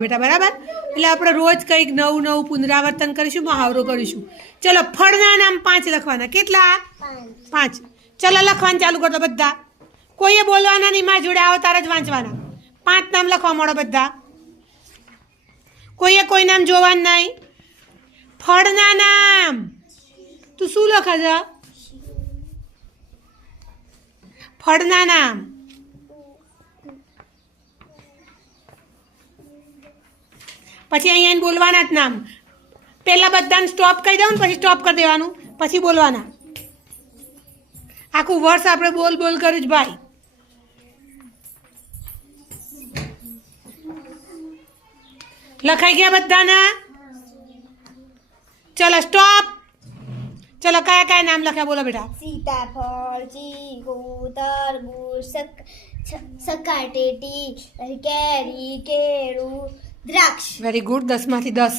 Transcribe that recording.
બેટા બરાબર એટલે આપણે રોજ કંઈક નવું નવું પુનરાવર્તન કરીશું મહાવરો કરીશું ચલો ફળના નામ 5 લખવાના કેટલા 5 ચલો લખવાનું ચાલુ કરતો બધા કોઈએ બોલવાના નહીં માં જોડે આવો તારે જ વાંચવાના 5 નામ લખવા મળો બધા કોઈએ કોઈ નામ જોવાનું નહીં ફળના નામ તું શું લખે છે ફળના નામ પછી અહીંયા બોલવાના જ નામ પહેલાં બધાને સ્ટોપ કહી દઉં ને પછી સ્ટોપ કરી દેવાનું પછી બોલવાના આખું વર્ષ આપણે બોલ બોલ કર્યું જ ભાઈ લખાઈ ગયા બધાના ચલો સ્ટોપ ચલો કયા કયા નામ લખ્યા બોલો બેટા सीताफळ चीकू तरबूज सकाटेटी कैरी केळू द्राक्ष વેરી ગુડ 10 માંથી 10